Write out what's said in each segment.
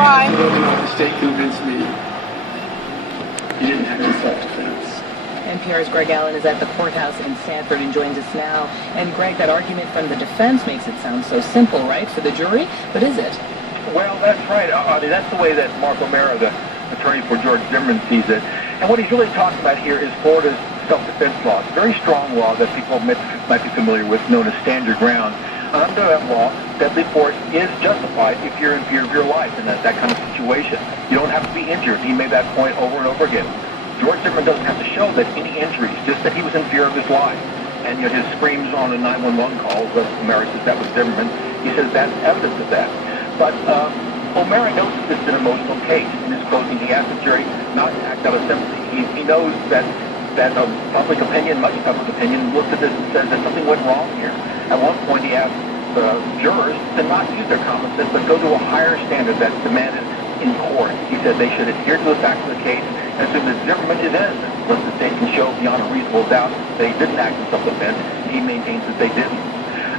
Bye. The state convinced me he didn't act in self-defense. NPR's Greg Allen is at the courthouse in Sanford and joins us now. And Greg, that argument from the defense makes it sound so simple, right, for the jury? But is it? Well, that's right. That's the way that Mark O'Mara, the attorney for George Zimmerman, sees it. And what he's really talking about here is Florida's self-defense law. It's a very strong law that people might be familiar with, known as stand your ground. Under that law, deadly force is justified if you're in fear of your life in that kind of situation. You don't have to be injured. He made that point over and over again. George Zimmerman doesn't have to show that any injuries, just that he was in fear of his life. And his screams on a 911 call, O'Mara says that was Zimmerman. He says that's evidence of that. But O'Mara knows that this is an emotional case. In his closing, he asked the jury not to act out of sympathy. He knows that public opinion, much public opinion, looks at this and says that something went wrong here. At one point, he asked the jurors to not use their common sense, but go to a higher standard that's demanded in court. He said they should adhere to the facts of the case and assume that Zimmerman is innocent, unless the state can show beyond a reasonable doubt that he didn't act in self-defense. He maintains that they didn't.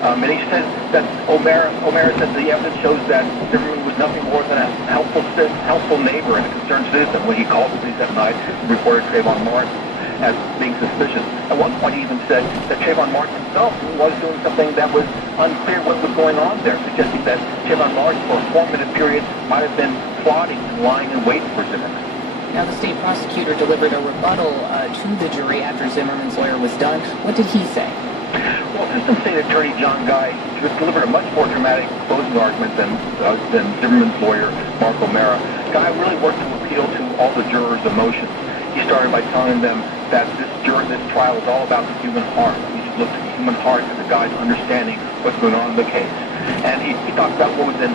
And he says that O'Mara says the evidence shows that Zimmerman was nothing more than a helpful neighbor and a concerned citizen when he called the police that night and reported Trayvon Martin as being suspicious. At one point, he even said that Trayvon Martin himself was doing something that was unclear what was going on there, suggesting that Trayvon Martin, for a 4-minute period, might have been plotting and lying in wait for Zimmerman. Now, the state prosecutor delivered a rebuttal to the jury after Zimmerman's lawyer was done. What did he say? Well, Assistant State Attorney John Guy delivered a much more dramatic closing argument than Zimmerman's lawyer, Mark O'Mara. Guy really worked to appeal to all the jurors' emotions. He started by telling them that this trial is all about the human heart. We should look to the human heart as a guide to understanding what's going on in the case. And he talked about what was in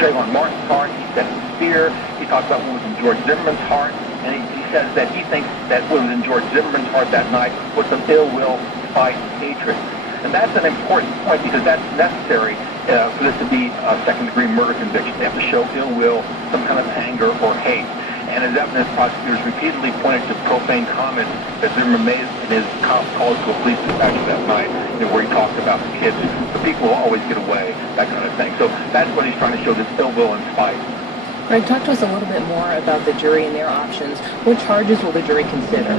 Trayvon Martin's heart. He said it was fear. He talked about what was in George Zimmerman's heart. And he says that he thinks that what was in George Zimmerman's heart that night was some ill will, spite, hatred. And that's an important point because that's necessary for this to be a second-degree murder conviction. They have to show ill will, some kind of anger or hate. And as evidence, prosecutors repeatedly pointed to profane comments that Zimmerman made in his calls to a police dispatcher that night, where he talked about the kids. The people will always get away, that kind of thing. So that's what he's trying to show, this ill will and spite. Greg, talk to us a little bit more about the jury and their options. What charges will the jury consider?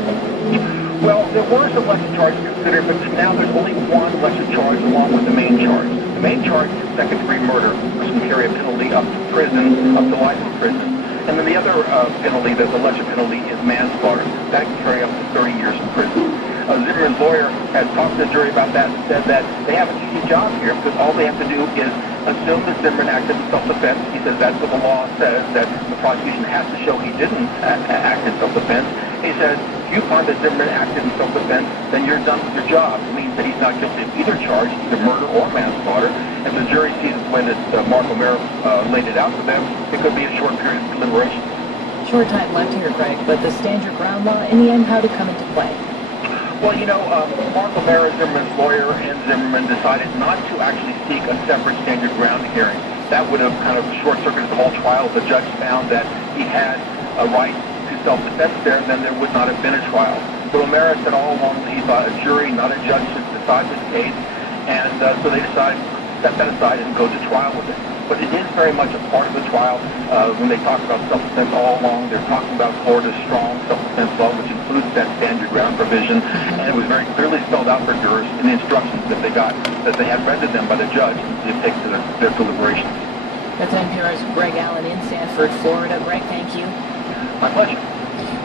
Well, there were some lesser charges considered, but now there's only one lesser charge along with the main charge. The main charge is second-degree murder, which can carry a penalty up to prison, up to life in prison. And then the other penalty, the lesser penalty, is manslaughter. That can carry up to 30 years in prison. Zimmerman's lawyer has talked to the jury about that and said that they have an easy job here because all they have to do is assume that Zimmerman acted in self-defense. He says that's what the law says, that the prosecution has to show he didn't act in self-defense. He says, if you find that Zimmerman acted in self-defense, then you're done with your job. It means that he's not guilty of either charge, either murder or manslaughter. And the jury sees it when Mark O'Mara laid it out for them. It could be a short period of deliberation. Short time left here, Greg, but the stand your ground law, in the end, how did it come into play? Well, Mark O'Mara, Zimmerman's lawyer, and Zimmerman decided not to actually seek a separate stand your ground hearing. That would have kind of short-circuited the whole trial. If the judge found that he had a right to self-defense there, then there would not have been a trial. But O'Mara said all along that he thought a jury, not a judge, should decide this case, and so they decided to set that aside and go to trial with it. But it is very much a part of the trial. When they talk about self-defense all along, they're talking about Florida's strong self-defense law, which includes that stand your ground provision, and it was very clearly spelled out for jurors in the instructions that they got, that they had read to them by the judge to take to their deliberations. That's NPR's Greg Allen in Sanford, Florida. Greg, thank you. My pleasure.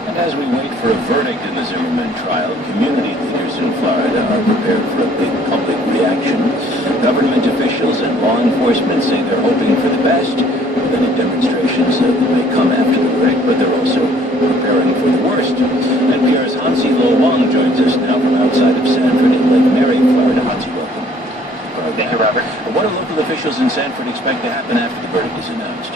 And as we wait for a verdict in the Zimmerman trial, community leaders in Florida are prepared for a big public reaction. Government officials and law enforcement say they're hoping for the best, with any demonstrations that may come after the verdict, but they're also preparing for the worst. NPR's Hansi Lo Wang joins us now from outside of Sanford in Lake Mary, Florida. Hansi, welcome. Thank you, Robert. What do local officials in Sanford expect to happen after the verdict is announced?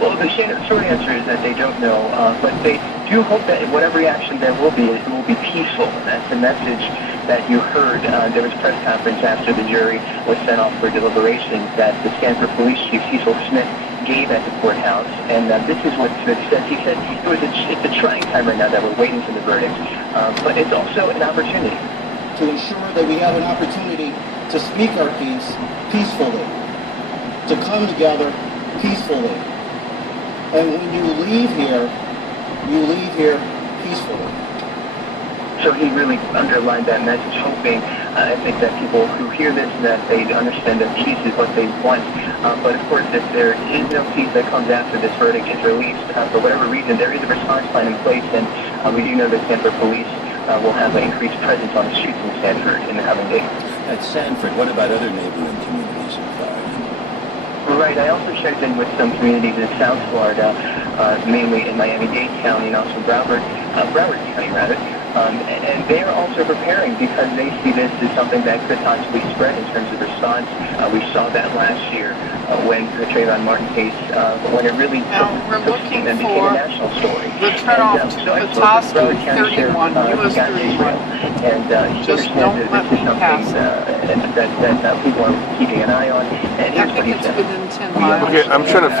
Well, the short answer is that they don't know, but they do hope that whatever reaction there will be, it will be peaceful. That's the message that you heard. There was a press conference after the jury was sent off for deliberations that the Sanford Police Chief Cecil Smith gave at the courthouse, and this is what Smith says. He said it's a trying time right now that we're waiting for the verdict, but it's also an opportunity to ensure that we have an opportunity to speak our piece peacefully, to come together peacefully, And when you leave here peacefully. So he really underlined that message, hoping, I think, that people who hear this, that they understand that peace is what they want. But of course, if there is no peace that comes after this verdict is released, for whatever reason, there is a response plan in place, and we do know that Sanford Police will have an increased presence on the streets in Sanford in the coming days. At Sanford, what about other neighboring communities in Florida? Right, I also checked in with some communities in South Florida, mainly in Miami-Dade County and also Broward County, rather. And they are also preparing because they see this as something that could possibly spread in terms of response. We saw that last year when the Trayvon Martin case, when it really took steam and became a national story. The turnoff to Petoskey 31, US 31. And he Just understands don't that let this me is pass something that people are keeping an eye on. And I here's what think he it's said. within 10 miles. Okay, I'm trying to film